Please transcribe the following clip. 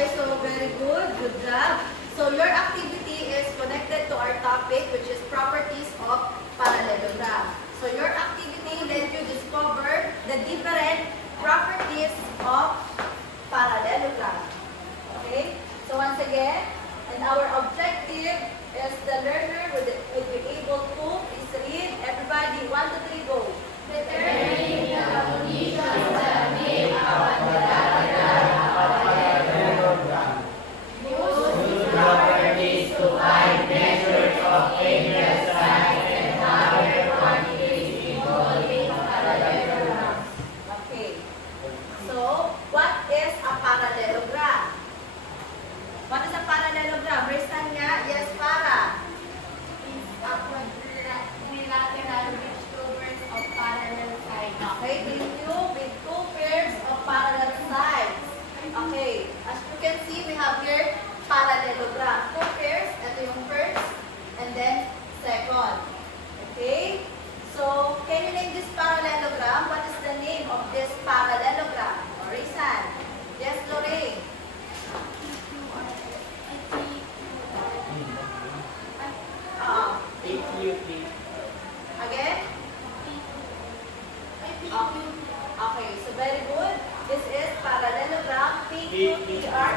Okay, so very good. Good job. So your activity is connected to our topic, which is properties of parallelogram. So your activity let you discover the different properties of parallelogram. Okay? So once again, and our objective is the learner will be able to please read. Everybody, 1, 2, 3, go. Determine the conditions that make a parallelogram. Use properties to find measures of area, size, and other quantities involving parallelograms. Okay. So, what is a parallelogram? What is a parallelogram? Raise hand nga. Yes, para. It's a quadrilateral which covers of parallel sides. Okay, continue with 2 pairs of parallel sides. Okay, as you can see, we have here parallelogram. 2 pairs, ito yung first, and then second. Okay, so can you name this parallelogram? What is the name of this parallelogram? Raise hand. Yes, Lorraine. Again? Okay, so very good. This is parallelogram PQTR